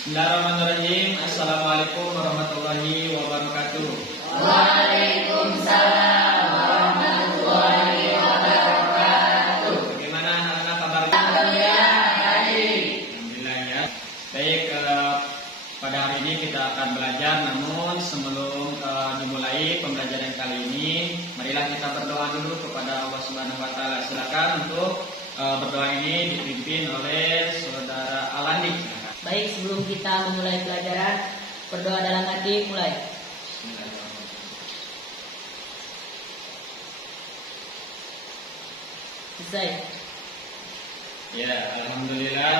Bismillahirrahmanirrahim. Assalamualaikum warahmatullahi wabarakatuh. Waalaikumsalam warahmatullahi wabarakatuh. Bagaimana anak-anak kabarnya? Alhamdulillah baik. Alhamdulillah ya. Baik, pada hari ini kita akan belajar. Namun sebelum dimulai pembelajaran kali ini, marilah kita berdoa dulu kepada Allah Subhanahu Wa Taala. Silakan untuk berdoa ini dipimpin oleh saudara Alandi. Baik, sebelum kita memulai pelajaran, berdoa dalam hati mulai. Selesai. Ya, alhamdulillah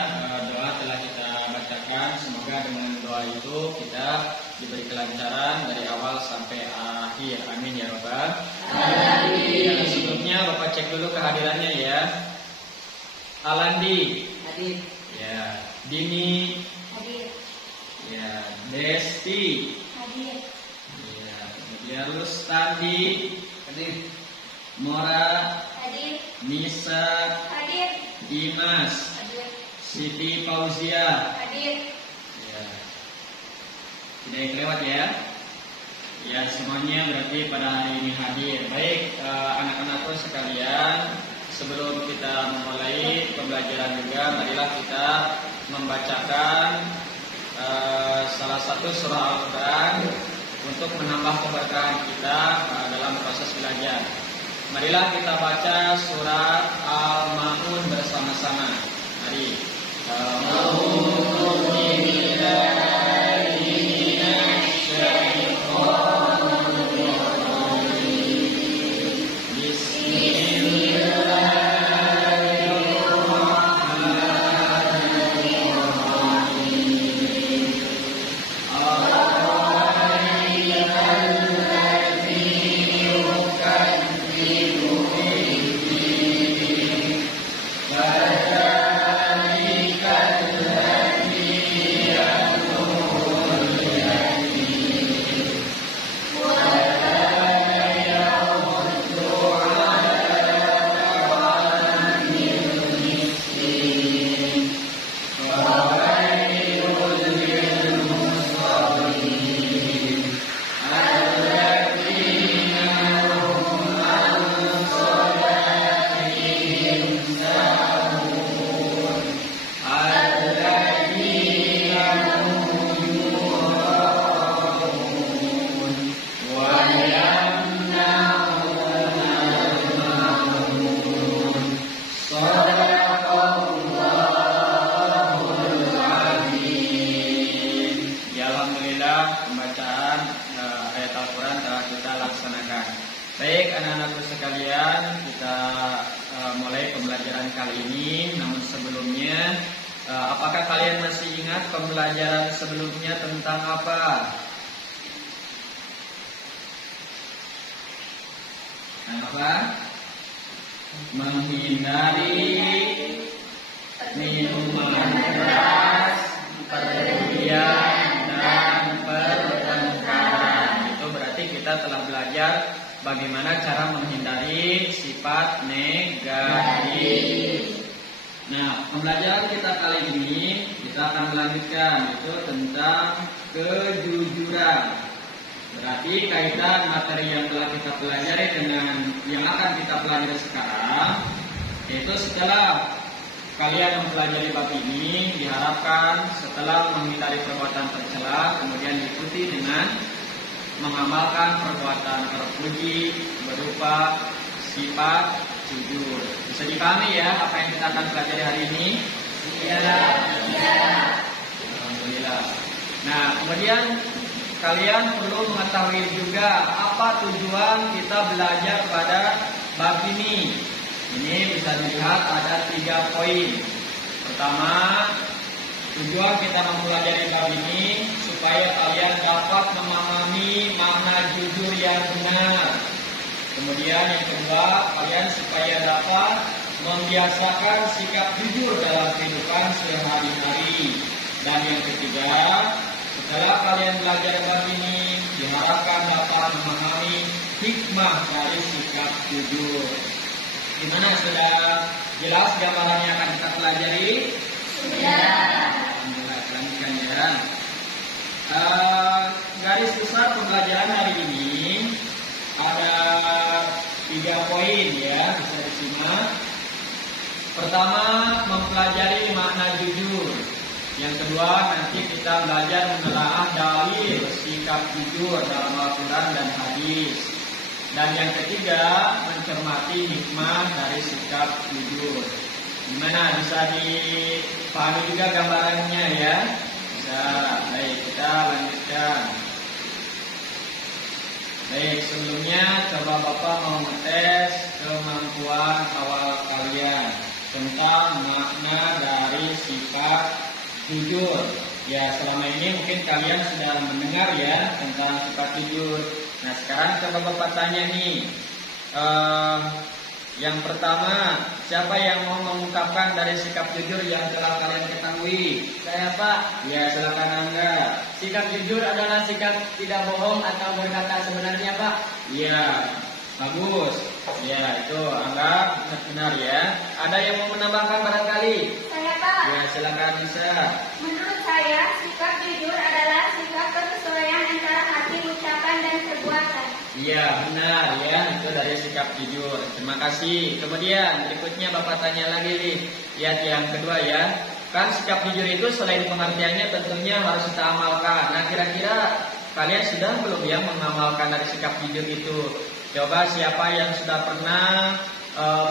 doa telah kita bacakan. Semoga dengan doa itu kita diberi kelancaran dari awal sampai akhir. Amin ya Rabbal alamin. Ya, sebelumnya Bapak cek dulu kehadirannya ya. Alandi. Hadir. Ya, Dini. Hadir. Ya, Desti. Hadir. Ya, kemudian Lustandi. Hadir. Mora. Hadir. Nisa. Hadir. Dimas. Hadir. Siti Fauzia. Hadir. Ya. Tidak yang kelewat ya. Ya, semuanya berarti pada hari ini hadir. Baik, anak-anakku sekalian, sebelum kita memulai pembelajaran juga, marilah kita membacakan salah satu surah Al-Quran untuk menambah keberkahan kita dalam proses belajar. Marilah kita baca surat Al-Ma'un bersama-sama. Mari. Baik, anak-anakku sekalian, kita mulai pembelajaran kali ini. Namun sebelumnya, apakah kalian masih ingat pembelajaran sebelumnya tentang apa? Apa? Menghindari minuman keras, perjudian, dan pertengkaran. Itu berarti kita telah belajar bagaimana cara menghindari sifat negatif. Nah, pembelajaran kita kali ini kita akan melanjutkan itu tentang kejujuran. Berarti kaitan materi yang telah kita pelajari dengan yang akan kita pelajari sekarang, yaitu setelah kalian mempelajari bab ini, diharapkan setelah menghindari perbuatan tercela, kemudian diikuti dengan mengamalkan perbuatan terpuji berupa sifat jujur. Bisa dipahami ya apa yang kita akan pelajari hari ini? Iya. Alhamdulillah. Nah, kemudian kalian perlu mengetahui juga apa tujuan kita belajar pada bab ini. Ini bisa dilihat ada 3 poin. Pertama, tujuan kita mempelajari bab ini supaya kalian dapat memahami makna jujur yang benar. Kemudian yang kedua, kalian supaya dapat membiasakan sikap jujur dalam kehidupan sehari-hari. Dan yang ketiga, setelah kalian belajar bab ini, diharapkan dapat memahami hikmah dari sikap jujur. Gimana, sudah jelas gambarannya akan kita pelajari? Sudah. Alhamdulillah, lanjutkan ya. ya. Garis besar pembelajaran hari ini ada 3 poin ya, bisa disimak. Pertama, mempelajari makna jujur. Yang kedua, nanti kita belajar menelaah dalil sikap jujur dalam Al-Quran dan hadis. Dan yang ketiga, mencermati hikmah dari sikap jujur. Gimana, bisa dipahami juga gambarannya ya? Bisa. Baik, kita lanjutkan. Baik, sebelumnya coba Bapak mau ngetes kemampuan awal kalian tentang makna dari sikap jujur. Ya, selama ini mungkin kalian sudah mendengar ya tentang sikap jujur. Nah, sekarang coba Bapak tanya nih. Yang pertama, siapa yang mau mengungkapkan dari sikap jujur yang telah kalian ketahui? Saya Pak. Ya, silakan Angga. Sikap jujur adalah sikap tidak bohong atau berkata sebenarnya Pak. Iya, bagus. Ya, itu Angga benar ya. Ada yang mau menambahkan barangkali? Saya Pak. Ya, silakan Nisa. Menurut saya, sikap jujur adalah sikap persesuaian antara hati, ucapan, dan perbuatan. Iya, benar ya. Itu dari sikap jujur. Terima kasih. Kemudian berikutnya Bapak tanya lagi nih. Lihat yang kedua ya. Kan sikap jujur itu selain pengertiannya tentunya harus kita amalkan. Nah, kira-kira kalian sudah belum ya mengamalkan dari sikap jujur itu? Coba siapa yang sudah pernah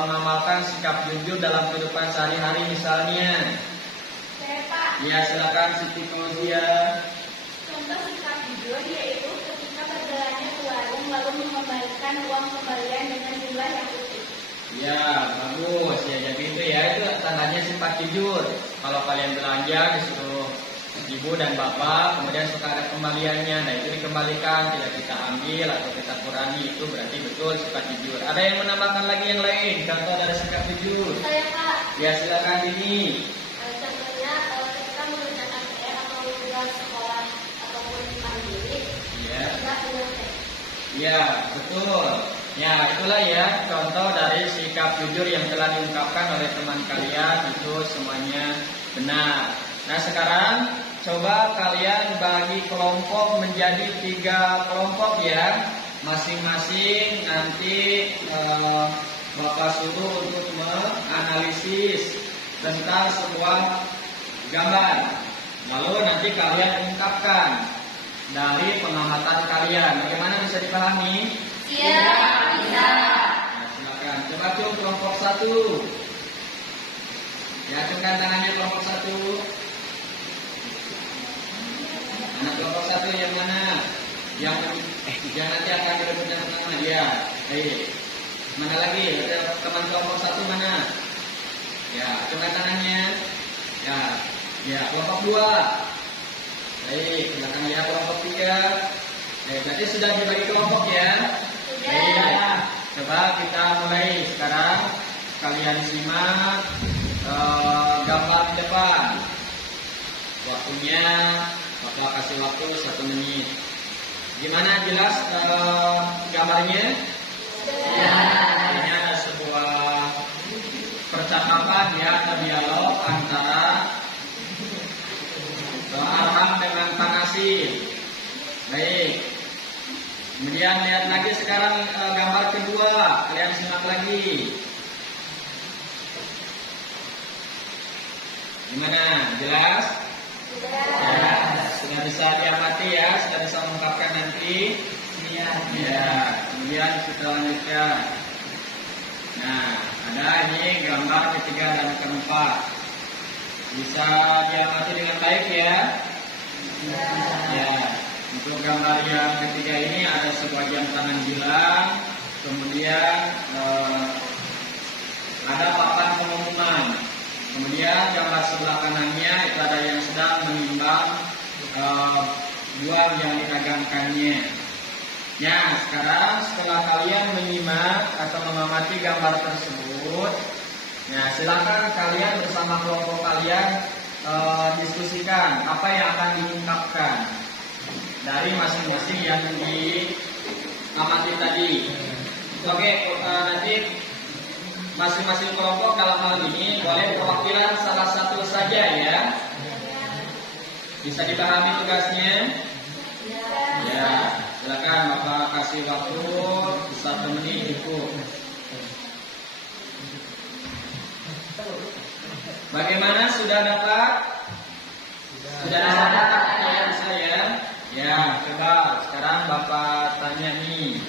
mengamalkan sikap jujur dalam kehidupan sehari-hari misalnya? Saya Pak. Ya, silakan Siti Fauzia. Contoh sikap jujur yaitu ketika perjalanannya ke warung lalu mengembalikan uang kembalian dengan jumlah yang utuh. Ya, bagus ya. Jadi itu ya, itu tandanya sifat jujur. Kalau kalian belanja disuruh ibu dan bapak, kemudian suka ada kembaliannya, nah itu dikembalikan, tidak kita ambil atau kita kurangi, itu berarti betul sifat jujur. Ada yang menambahkan lagi yang lain, contoh dari sikap jujur? Saya Pak. Ya, silakan Dini. Contohnya ketika mengerjakan PR atau tugas sekolah ataupun mandiri, Ya, tidak menyelesaikan. ya betul. Ya, itulah ya contoh dari sikap jujur yang telah diungkapkan oleh teman kalian, itu semuanya benar. Nah, sekarang coba kalian bagi kelompok menjadi 3 kelompok ya. Masing-masing nanti Bapak suruh untuk menganalisis tentang sebuah gambar. Lalu nanti kalian ungkapkan dari pengamatan kalian. Bagaimana, bisa dipahami? Iya, bisa. Nah, silakan. Coba tuh kelompok 1. Ya, acungkan tangannya kelompok 1. Anak kelompok 1 yang mana? Yang nanti akan direbutkan pertama. Ya, baik. Mana lagi? Teman kelompok 1 mana? Ya, acungkan tangannya. Ya, ya, kelompok 2. Baik, silakan lihat kelompok 3. Baik, berarti sudah dibagi kelompok ya. Baik, coba kita mulai sekarang. Kalian simak gambar di depan. Waktunya Bapak kasih waktu 1 menit. Gimana, jelas gambarnya? Ya, ini ada sebuah percakapan ya, atau dialog antara Arham dengan Pak Nasir. Baik. Kemudian lihat lagi sekarang gambar kedua. Kalian simak lagi. Gimana? Jelas? Ya, sudah bisa diamati ya, sudah bisa mengungkapkan nanti. Ya, kemudian kita lanjutkan. Nah, ada ini gambar ketiga dan keempat. Bisa diamati dengan baik ya. Ya, untuk gambar yang ketiga ini ada sebuah jam tangan bilang, kemudian ada papan pengumuman. Kemudian gambar sebelah kanannya itu ada yang sedang menimbang buah yang didagangkannya. Nah, sekarang setelah kalian menyimak atau mengamati gambar tersebut, nah silakan kalian bersama kelompok kalian diskusikan apa yang akan diungkapkan dari masing-masing yang diamati tadi. Oke, nanti masing-masing kelompok dalam hal ini boleh perwakilan salah satu saja ya. Bisa dipahami tugasnya? Ya, silakan Bapak kasih waktu 1 menit cukup. Bagaimana, sudah dapat? Sudah dapat ya saya? Ya, coba sekarang Bapak tanya nih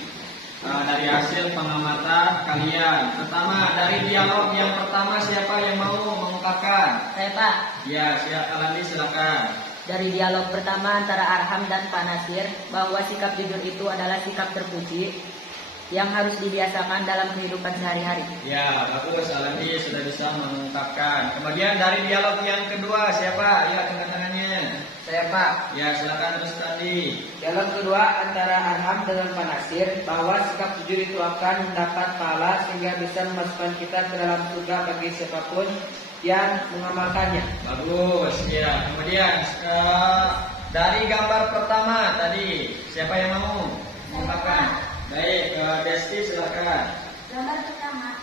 dari hasil pengamatan kalian. Pertama, dari dialog yang pertama siapa yang mau mengungkapkan? Saya Pak. Ya, Alandi silakan. Dari dialog pertama antara Arham dan Pak Nasir, bahwa sikap jujur itu adalah sikap terpuji yang harus dibiasakan dalam kehidupan sehari-hari. Ya, bagus, Alandi sudah bisa mengungkapkan. Kemudian dari dialog yang kedua siapa? Ya, angkat tangannya. Saya Pak. Ya, silakan terus tadi. Dialog kedua antara Arham dengan Pak Nasir, bahwa sikap jujur itu akan mendapat pahala sehingga bisa memasukkan kita ke dalam surga bagi siapapun yang mengamalkannya. Bagus, ya. Kemudian dari gambar pertama tadi siapa yang mau mengungkapkan? Baik, Desti silakan. Gambar pertama,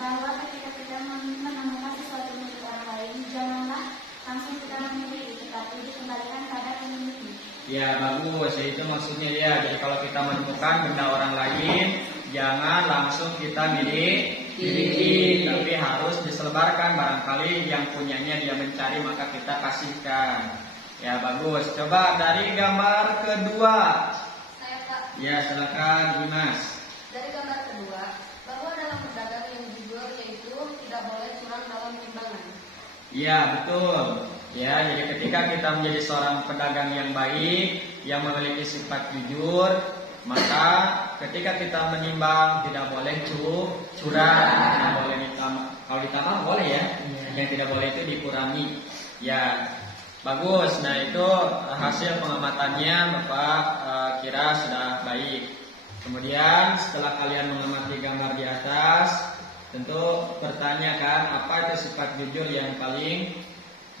bahwa ketika kita menemukan sesuatu milik orang lain, janganlah langsung kita memilih, tetapi dikembalikan pada pemiliknya. Ya, bagus. Ya, itu maksudnya ya. Jadi kalau kita menemukan benda orang lain, jangan langsung kita miliki, tapi harus diselebarkan. Barangkali yang punyanya dia mencari, maka kita kasihkan. Ya, bagus. Coba dari gambar kedua. Saya Pak. Ya, silakan Dimas. Dari gambar kedua, bahwa dalam berdagang yang jujur yaitu tidak boleh curang dalam timbangan. Ya, betul. Ya, jadi ketika kita menjadi seorang pedagang yang baik, yang memiliki sifat jujur, maka ketika kita menimbang tidak boleh curang, tidak boleh ditambah. Kalau ditambah boleh ya, yang tidak boleh itu dikurangi. Ya, bagus. Nah, itu hasil pengamatannya Bapak kira sudah baik. Kemudian setelah kalian mengamati gambar di atas, tentu bertanya kan, apa itu sifat jujur yang paling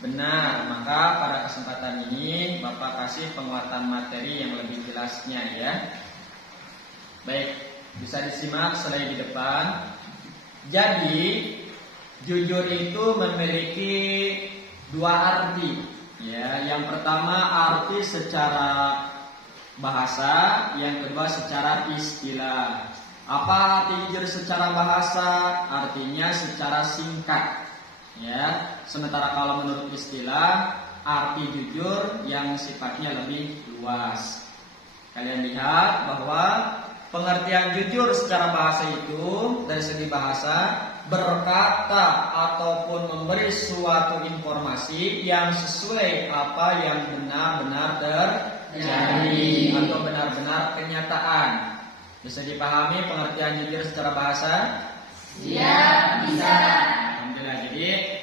benar. Maka pada kesempatan ini Bapak kasih penguatan materi yang lebih jelasnya ya. Baik, bisa disimak slide di depan. Jadi jujur itu memiliki 2 arti ya. Yang pertama arti secara bahasa, yang kedua secara istilah. Apa arti jujur secara bahasa? Artinya secara singkat ya. Sementara kalau menurut istilah, arti jujur yang sifatnya lebih luas. Kalian lihat bahwa pengertian jujur secara bahasa itu dari segi bahasa berkata ataupun memberi suatu informasi yang sesuai apa yang benar-benar terjadi atau benar-benar kenyataan. Bisa dipahami pengertian jujur secara bahasa? Ya, bisa. Alhamdulillah. Jadi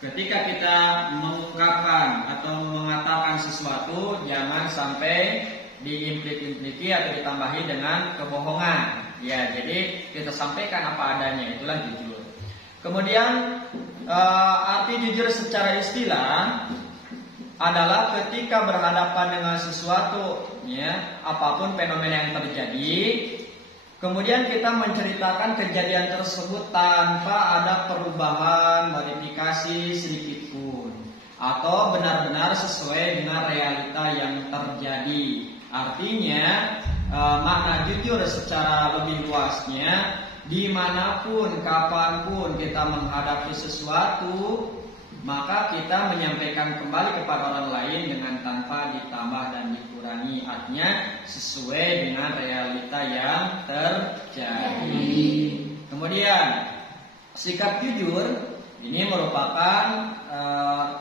ketika kita mengungkapkan atau mengatakan sesuatu, jangan sampai diimplik-impliki atau ditambahi dengan kebohongan. Ya, jadi kita sampaikan apa adanya, itulah jujur. Kemudian arti jujur secara istilah adalah ketika berhadapan dengan sesuatu, ya, apapun fenomena yang terjadi, kemudian kita menceritakan kejadian tersebut tanpa ada perubahan, modifikasi sedikit pun, atau benar-benar sesuai dengan realita yang terjadi. Artinya makna jujur secara lebih luasnya, dimanapun, kapanpun kita menghadapi sesuatu, maka kita menyampaikan kembali kepada orang lain dengan tanpa ditambah dan dikurangi. Artinya sesuai dengan realita yang terjadi. Kemudian sikap jujur ini merupakan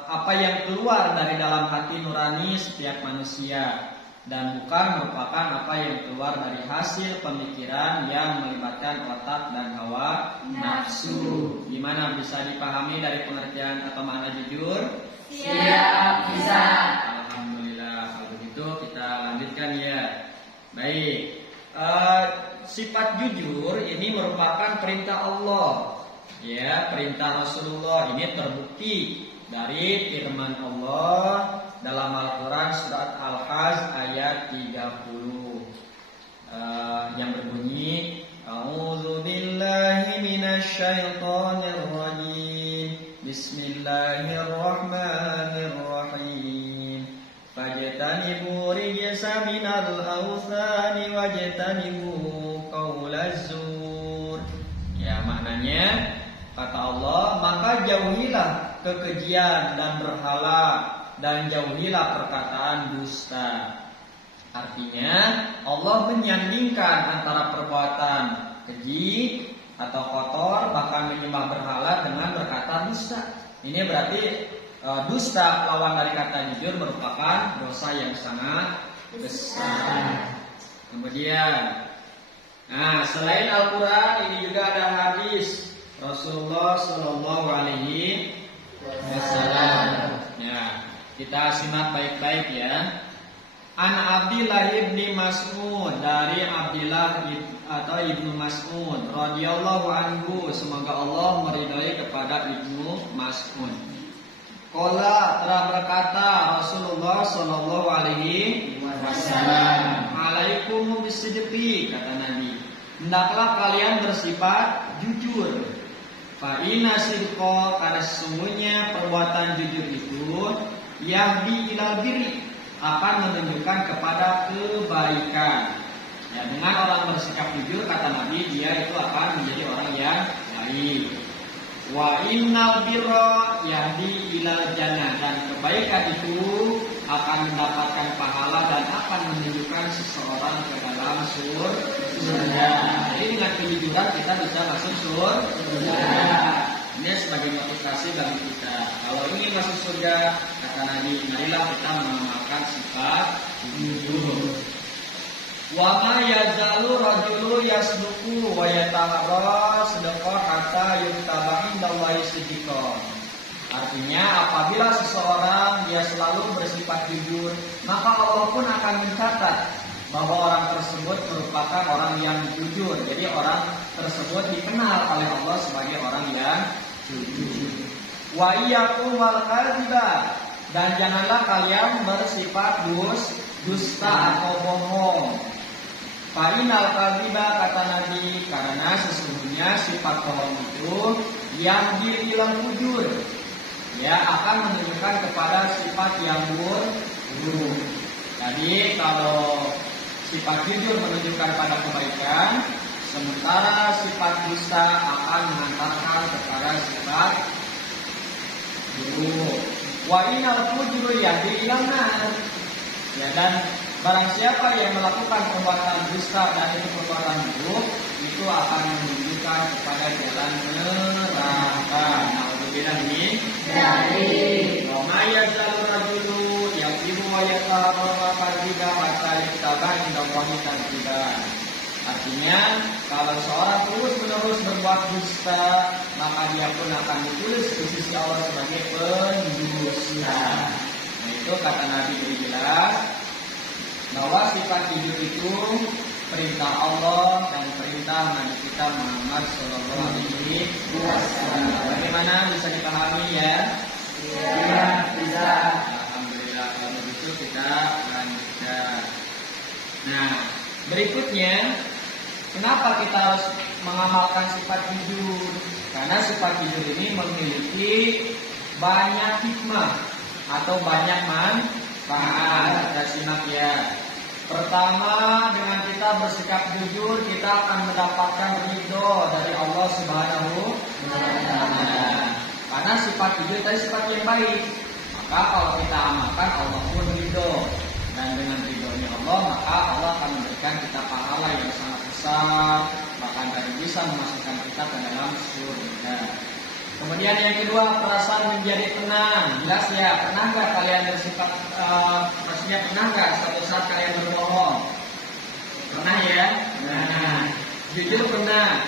apa yang keluar dari dalam hati nurani setiap manusia, dan bukan merupakan apa yang keluar dari hasil pemikiran yang melibatkan otak dan hawa nafsu. Gimana, bisa dipahami dari pengertian atau makna jujur? Siap, bisa. Alhamdulillah. Kalau begitu kita lanjutkan ya. Baik, sifat jujur ini merupakan perintah Allah, ya, perintah Rasulullah. Ini terbukti dari firman Allah dalam Al-Quran surat Al-Hajj ayat 30 yang berbunyi, A'udzu billahi minasyaitonir rajim. Bismillahirrahmanirrahim. wajtanibu rijsa minal awthani wajtanibu qaulaz zur. Ya, maknanya kata Allah, maka jauhilah kekejian dan berhala dan jauhilah perkataan dusta. Artinya Allah menyandingkan antara perbuatan keji atau kotor bahkan menyembah berhala dengan berkata dusta. Ini berarti dusta lawan dari kata jujur merupakan dosa yang sangat besar. Kemudian, selain Al-Quran ini juga ada hadis Rasulullah Shallallahu Alaihi Wasallam. Ya, kita simak baik-baik ya. An Abdillah ibni Mas'ud, dari Abdillah atau Ibnu Mas'ud radhiyallahu anhu, semoga Allah meridhai kepada Ibnu Mas'ud. Qala, telah berkata Rasulullah sallallahu alaihi wasallam, alaikum bisidqi, kata Nabi, hendaklah kalian bersifat jujur. Fa inna sidqa, karena sesungguhnya perbuatan jujur itu yahdi ilal birri, akan menunjukkan kepada kebaikan. Ya, dengan orang bersikap jujur, kata Nabi, dia itu akan menjadi orang yang baik. Wa innal birra yahdi ilal jannah, dan kebaikan itu akan mendapatkan pahala dan akan menunjukkan seseorang ke dalam surga. Jadi dengan kejujuran kita bisa masuk surga. Ini sebagai motivasi bagi kita. Kalau ingin masuk surga, kata Nabi, marilah kita mengamalkan sifat jujur. Wa ma yazalu rajulu yasduqu wa yataharra sedekah hatta yuktaba indallahi siddiqan. Artinya apabila seseorang dia selalu bersifat jujur, maka Allah pun akan mencatat bahwa orang tersebut merupakan orang yang jujur. Jadi orang tersebut dikenal oleh Allah sebagai orang yang jujur. Wa iyyakum wal kadziba, dan janganlah kalian bersifat dusta atau bohong. Fa innal kadziba, kata Nabi, karena sesungguhnya sifat bohong itu yang dibilang jujur, ya, akan menunjukkan kepada sifat yang buruk. Jadi kalau sifat jujur menunjukkan pada kebaikan, sementara sifat dusta akan mengantarkan kepada sifat buruk. Wa innal fujura yahdi ilan nar. Ya, dan barang siapa yang melakukan perbuatan dusta dan itu perbuatan buruk, itu akan menunjukkan kepada jalan neraka. Nauzubillah min dzalik. Wa may yazal rajulu yaqimu wa yataharra fadida wa tabain dawahi tabidan. Artinya, kalau seorang terus-menerus berbuat dusta, maka dia pun akan ditulis di sisi Allah sebagai pendusta. Nah, itu kata Nabi jelas bahwa sifat jujur itu perintah Allah dan perintah Nabi kita Muhammad Sallallahu Alaihi Wasallam. Bagaimana, bisa dipahami ya? Iya, bisa. Alhamdulillah. Kalau begitu kita lanjutkan. Nah, berikutnya, kenapa kita harus mengamalkan sifat jujur? Karena sifat jujur ini memiliki banyak hikmah atau banyak manfaat. Kita simak ya. Pertama, dengan kita bersikap jujur, kita akan mendapatkan ridho dari Allah Subhanahu wa Ta'ala. Karena sifat jujur tadi sifat yang baik, maka kalau kita amalkan, Allah pun ridho. Dan dengan ridhonya Allah, maka Allah akan memberikan kita pahala yang sangat besar, bahkan bisa memasukkan kita ke dalam surga. Kemudian yang kedua, perasaan menjadi tenang. Jelas ya, pernah nggak kalian bersifat, maksudnya pernah nggak suatu saat kalian berbohong? Pernah ya? Nah, jujur pernah.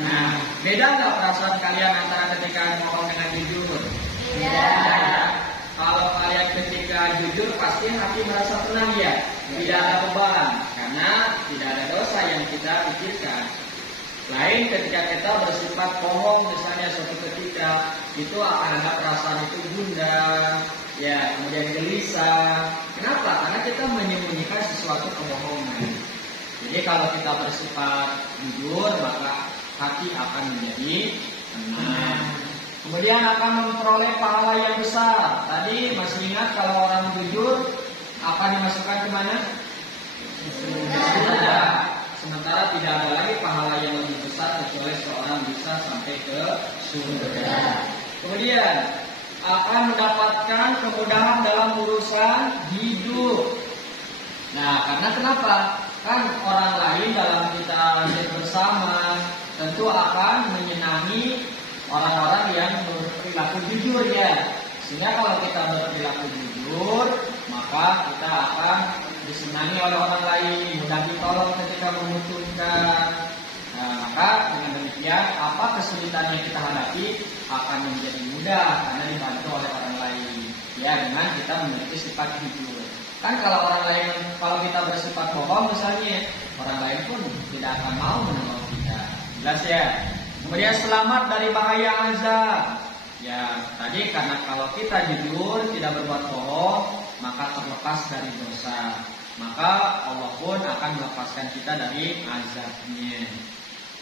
Nah, beda nggak perasaan kalian antara ketika bohong dengan jujur? Iya. Kalau kalian ketika jujur pasti hati merasa tenang ya, tidak ada beban, karena tidak ada dosa yang kita pikirkan. Lain ketika kita bersifat bohong, misalnya suatu ketika itu akan ada perasaan itu gundah, ya, kemudian gelisah. Kenapa? Karena kita menyembunyikan sesuatu kebohongan. Jadi kalau kita bersifat jujur, maka hati akan menjadi tenang. Kemudian akan memperoleh pahala yang besar. Tadi masih ingat kalau orang jujur akan dimasukkan ke mana? Surga. Sementara tidak ada lagi pahala yang lebih besar kecuali seorang bisa sampai ke surga. Kemudian akan mendapatkan kemudahan dalam urusan hidup. Nah, karena kenapa? Kan orang lain dalam kita hidup bersama tentu akan menyenangi orang-orang yang berperilaku jujur ya. Sehingga kalau kita berperilaku jujur, maka kita akan disenangi oleh orang lain, mudah ditolong ketika membutuhkan. Nah, maka dengan demikian apa kesulitan yang kita hadapi akan menjadi mudah karena dibantu oleh orang lain. Ya, dengan kita memiliki sifat jujur. Kan kalau orang lain, kalau kita bersifat bohong misalnya, orang lain pun tidak akan mau menolong kita. Jelas ya. Kemudian selamat dari bahaya azab. Ya, tadi karena kalau kita jujur, tidak berbuat bohong, maka terlepas dari dosa. Maka Allah pun akan melepaskan kita dari azabnya.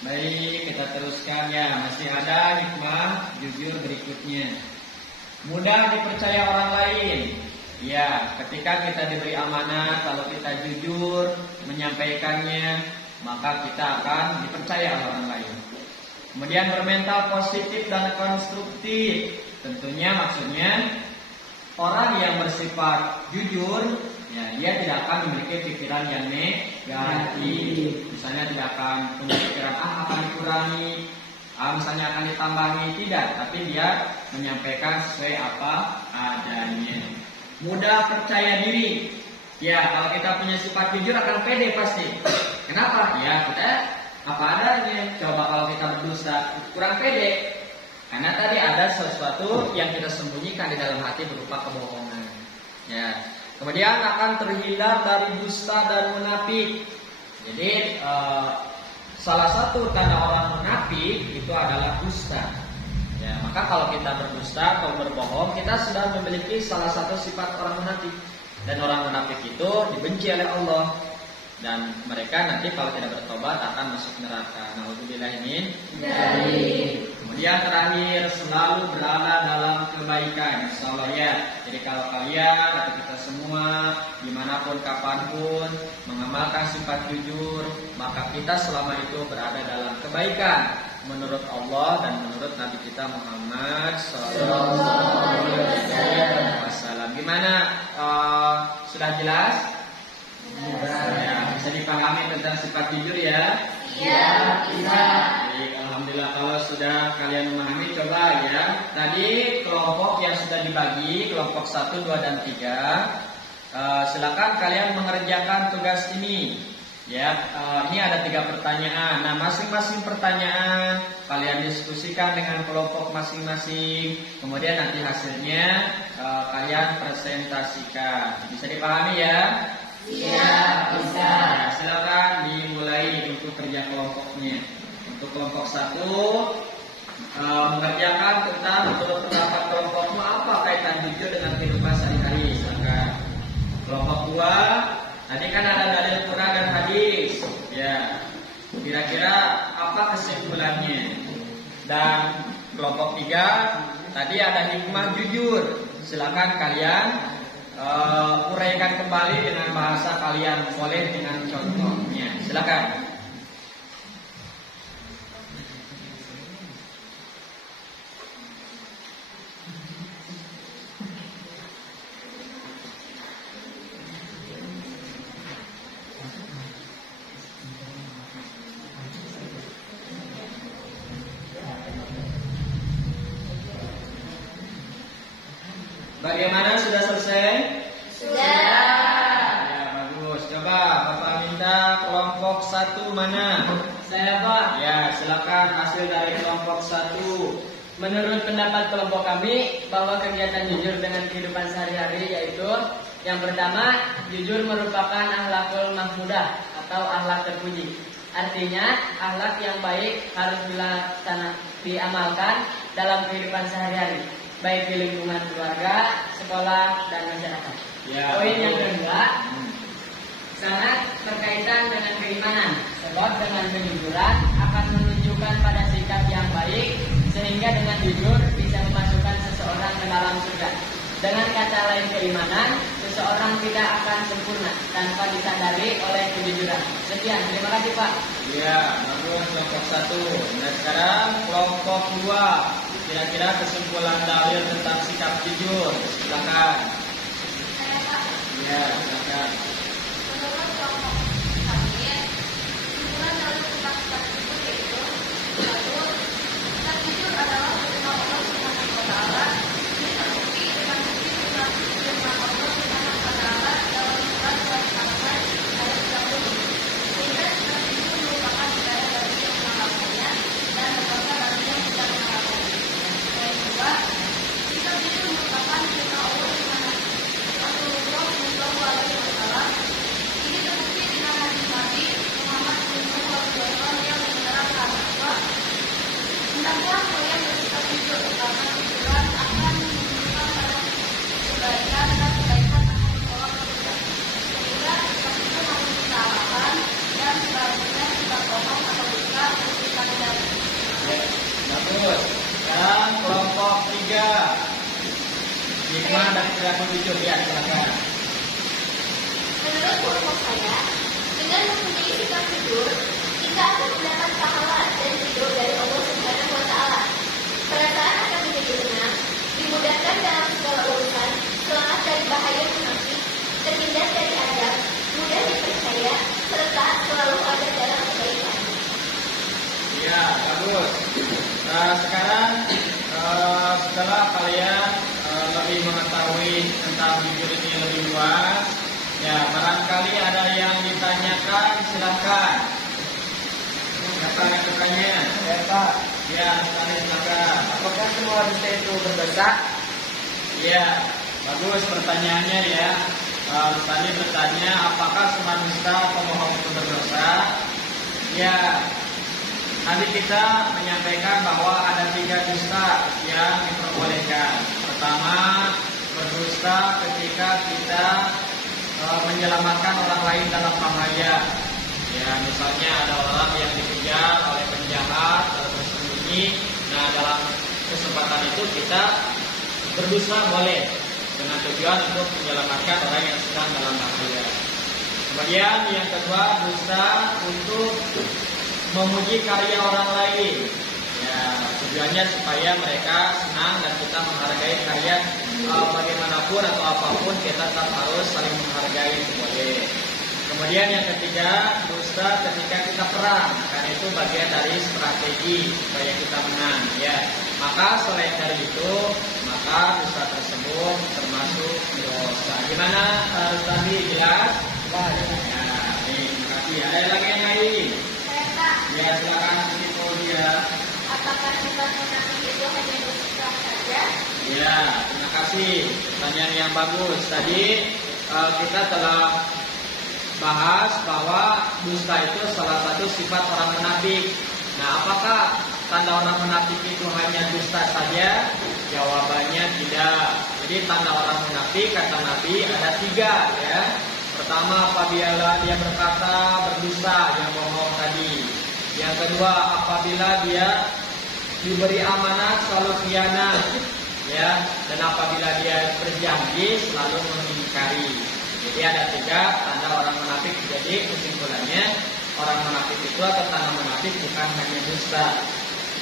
Baik, kita teruskan ya. Masih ada hikmah jujur berikutnya. Mudah dipercaya orang lain. Ya, ketika kita diberi amanah, kalau kita jujur menyampaikannya, maka kita akan dipercaya oleh orang lain. Kemudian bermental positif dan konstruktif. Tentunya maksudnya orang yang bersifat jujur, ya, dia tidak akan memiliki pikiran yang negatif. Misalnya tidak akan punya pikiran akan dikurangi, misalnya akan ditambahi, tidak. Tapi dia menyampaikan sesuai apa adanya. Mudah percaya diri. Ya, kalau kita punya sifat jujur akan pede pasti. Kenapa? Ya, kita apa adanya. Coba kalau kita berdusta, kurang pede. Karena tadi ada sesuatu yang kita sembunyikan di dalam hati berupa kebohongan. Ya. Kemudian akan terhindar dari dusta dan munafik. Jadi salah satu tanda orang munafik itu adalah dusta. Ya, maka kalau kita berdusta atau berbohong, kita sudah memiliki salah satu sifat orang munafik. Dan orang munafik itu dibenci oleh Allah. Dan mereka nanti kalau tidak bertobat akan masuk neraka. Nauzubillah min dzalik. Kemudian terakhir, selalu berada dalam kebaikan. Insyaallah ya. Jadi kalau kalian atau kita semua dimanapun kapanpun mengamalkan sifat jujur, maka kita selama itu berada dalam kebaikan menurut Allah dan menurut Nabi kita Muhammad sallallahu alaihi wasallam. Gimana? Sudah jelas? Ya, bisa dipahami tentang sifat jujur ya? Iya, bisa. Baik, alhamdulillah kalau sudah kalian memahami, coba ya. Tadi kelompok yang sudah dibagi, kelompok 1, 2, dan 3, silakan kalian mengerjakan tugas ini. Ya, ini ada 3 pertanyaan. Nah, masing-masing pertanyaan kalian diskusikan dengan kelompok masing-masing. Kemudian nanti hasilnya kalian presentasikan. Bisa dipahami ya? Iya, bisa. Nah, silakan dimulai untuk kerja kelompoknya. Untuk kelompok 1 mengerjakan tentang menurut pendapat kelompokmu apa kaitan jujur dengan kehidupan sehari-hari. Silakan. Kelompok 2, tadi kan ada dalil Quran dan hadis. Ya, kira-kira apa kesimpulannya? Dan kelompok 3, tadi ada hikmah jujur. Silakan kalian uraikan kembali dengan bahasa kalian, boleh dengan contohnya. Silakan. Bagaimana, sudah selesai? Sudah. Ya, bagus. Coba Bapak minta kelompok 1 mana? Saya Pak, Ya, silakan hasil dari kelompok 1. menurut pendapat kelompok kami bahwa kegiatan jujur dengan kehidupan sehari-hari yaitu yang pertama, jujur merupakan akhlakul mahmudah atau akhlak terpuji. Artinya, akhlak yang baik harus diamalkan dalam kehidupan sehari-hari, baik di lingkungan keluarga, sekolah, dan masyarakat. Ya, Poin yang betul. kedua, sangat berkaitan dengan keimanan, sebab dengan kejujuran akan menunjukkan pada sikap yang baik, sehingga dengan jujur bisa memasukkan seseorang ke dalam surga. Dengan kata lain, keimanan seseorang tidak akan sempurna tanpa ditandai oleh kejujuran. Sekian, terima kasih Pak. Ya, bagus kelompok 1. Nah sekarang kelompok 2. Kira-kira kesimpulan dalil tentang sikap jujur. Silakan. Saya Pak, Ya, silakan. menurut kelompok kami, kesimpulan dari tentang sikap jujur yaitu satu, sikap jujur adalah firman Allah Subhanahu wa taala. Ini terbukti dengan bukti firman Allah Subhanahu wa taala dalam surat Al-Fatihah ayat 30. Sehingga sikap jujur merupakan ibadah bagi yang melakukannya dan dosa bagi yang tidak melakukannya. Yang kedua, sikap jujur merupakan firman Allah Subhanahu Rasulullah Shallallahu Alaihi Wasallam. Ini terbukti dengan hadis Nabi Muhammad Shallallahu Alaihi Wasallam yang menerangkan bahwa hendaklah kalian bersikap jujur karena kejujuran akan menunjukkan pada kebaikan dan kebaikan akan membawa keberkahan. Sehingga sikap jujur harus kita lakukan dan sebaliknya sikap bohong atau dusta harus kita hindari. Ya, bagus. Sekarang kelompok 3. Hikmah dari perilaku jujur. Ya, silakan. Menurut kelompok saya, dengan mempunyai sikap jujur, kita akan mendapat pahala dan ridho dari Allah Subhanahu wa taala. Perasaan akan menjadi tenang, dimudahkan dalam segala urusan, selamat dari bahaya munafik, terhindar dari adab, mudah dipercaya, serta selalu ada dalam kebaikan. Ya, bagus. Nah, sekarang setelah kalian lebih mengetahui tentang jujur ini lebih luas, ya barangkali ada yang ditanyakan, silakan. Siapa yang bertanya? Ya Pak, Ya, silakan. apakah semua dusta itu berdosa? Ya, bagus pertanyaannya ya. Tadi bertanya apakah semua dusta pembohong itu berdosa? Ya, nanti kita menyampaikan bahwa ada 3 dusta yang diperbolehkan. Pertama, berdusta ketika kita menyelamatkan orang lain dalam bahaya. Ya, misalnya ada orang yang dikejar oleh penjahat lalu bersembunyi. Nah, dalam kesempatan itu kita berdusta boleh dengan tujuan untuk menyelamatkan orang yang sedang dalam bahaya. Kemudian yang kedua, dusta untuk memuji karya orang lain. Ya, tujuannya supaya mereka senang dan kita menghargai karya bagaimanapun atau apapun kita tetap harus saling menghargai, boleh. Kemudian yang ketiga, dusta ketika kita perang, karena itu bagian dari strategi supaya kita menang. Ya, maka selain dari itu, maka dusta tersebut termasuk dosa. Gimana, tadi jelas? Pak, Ya, terima kasih. Ada lagi yang lain? Saya Pak, Ya, silakan info dia. apakah sifat munafik itu hanya dosa saja? Ya, terima kasih. Pertanyaan yang bagus. Tadi kita telah bahas bahwa dusta itu salah satu sifat orang munafik. Nah, apakah tanda orang munafik itu hanya dusta saja? Jawabannya tidak. Jadi tanda orang munafik kata Nabi ada 3 ya. Pertama, apabila dia berkata berdusta, yang bohong tadi. Yang kedua, apabila dia diberi amanat selalu khianat, ya. Dan apabila dia berjanji selalu mengingkari. Jadi ada 3 tanda orang munafik. Jadi kesimpulannya, orang munafik itu atau tanda munafik bukan hanya dusta,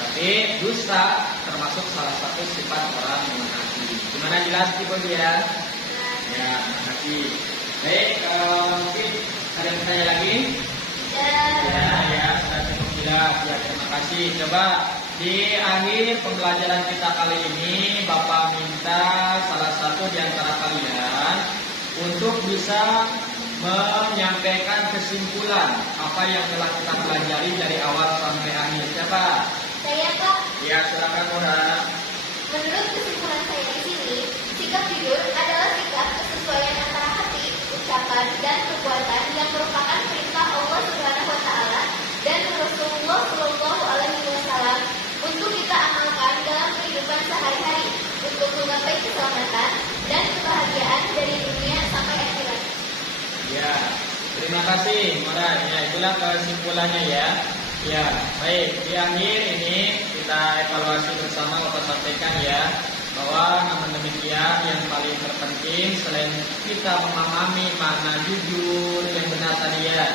tapi dusta termasuk salah satu sifat orang munafik. Gimana, jelas Ibu dia? Ya, terima kasih. Baik, mungkin ada yang bertanya lagi? Ya, sudah cukup jelas. Ya, terima kasih. Coba di akhir pembelajaran kita kali ini, Bapak minta salah satu di antara kalian untuk bisa menyampaikan kesimpulan apa yang telah kita pelajari dari awal sampai akhir. Siapa? Saya Pak, Ya, silakan Nora. menurut kesimpulan saya di sini, sikap jujur adalah sikap kesesuaian antara hati, ucapan, dan perbuatan yang merupakan perintah Allah Subhanahu wa taala dan Rasulullah Shallallahu alaihi wasallam untuk kita amalkan dalam kehidupan sehari-hari untuk menggapai keselamatan dan kebahagiaan dari dunia sampai akhirat. Ya, terima kasih Nora. Ya, itulah kesimpulannya ya. Ya, baik. Di akhir ini kita evaluasi bersama Bapak sampaikan ya. bahwa namun demikian yang paling terpenting selain kita memahami makna jujur yang benar tadi ya,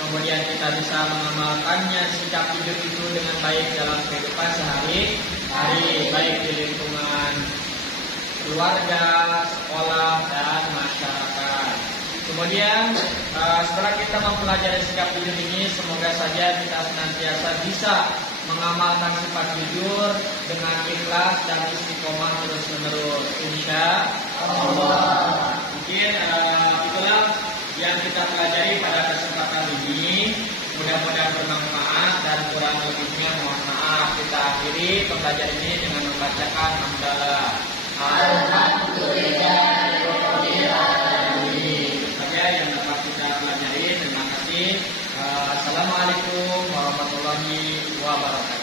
kemudian kita bisa mengamalkannya sikap jujur itu dengan baik dalam kehidupan sehari-hari, baik di lingkungan keluarga, sekolah, dan masyarakat. Kemudian setelah kita mempelajari sikap jujur ini, semoga saja kita senantiasa bisa mengamalkan sifat jujur dengan ikhlas dan istiqomah terus-menerus. Insya Allah. Mungkin itulah yang kita pelajari pada kesempatan ini. Mudah-mudahan bermanfaat dan kurang lebihnya mohon maaf. Kita akhiri pembelajaran ini dengan membacakan hamdalah. Alhamdulillah. Yang dapat kita pelajari. Terima kasih. Assalamualaikum warahmatullahi wabarakatuh.